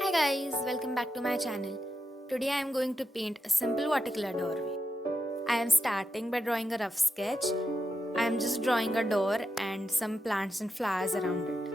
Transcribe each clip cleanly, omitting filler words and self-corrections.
Hi guys, welcome back to my channel. Today I am going to paint a simple watercolor doorway. I am starting by drawing a rough sketch. I am just drawing a door and some plants and flowers around it.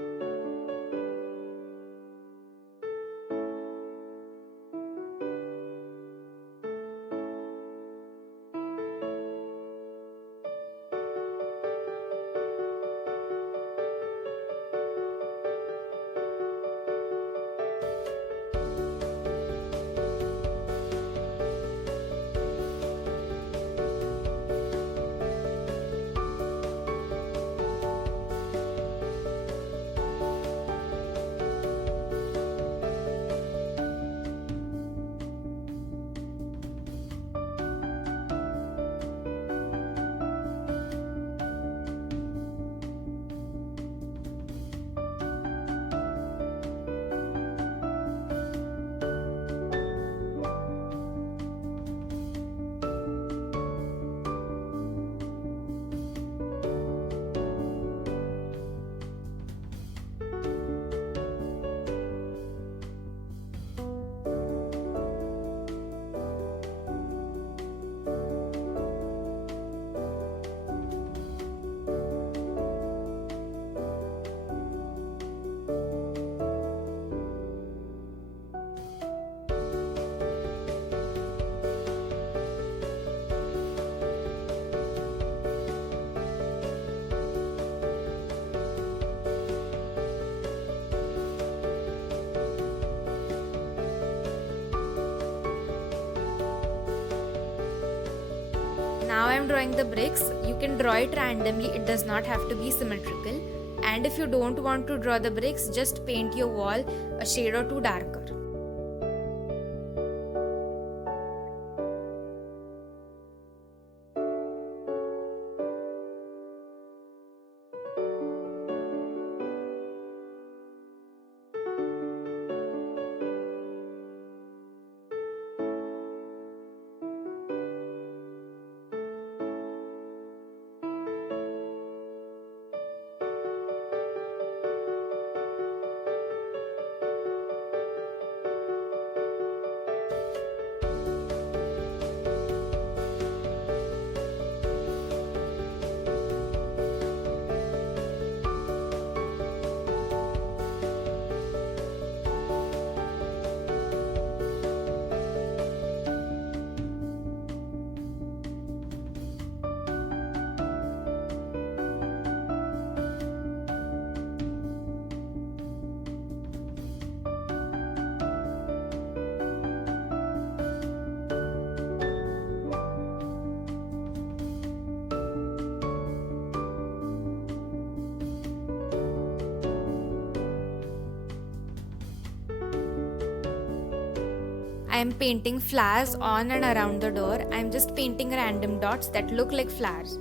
Now I am drawing the bricks. You can draw it randomly, it does not have to be symmetrical. And if you don't want to draw the bricks, just paint your wall a shade or two darker. I am painting flowers on and around the door. I am just painting random dots that look like flowers.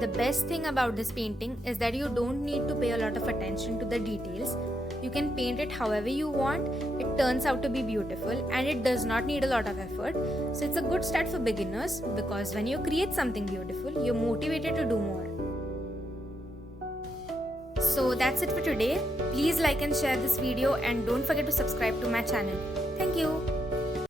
The best thing about this painting is that you don't need to pay a lot of attention to the details. You can paint it however you want, it turns out to be beautiful and it does not need a lot of effort. So it's a good start for beginners because when you create something beautiful, you're motivated to do more. So that's it for today. Please like and share this video and don't forget to subscribe to my channel. Thank you.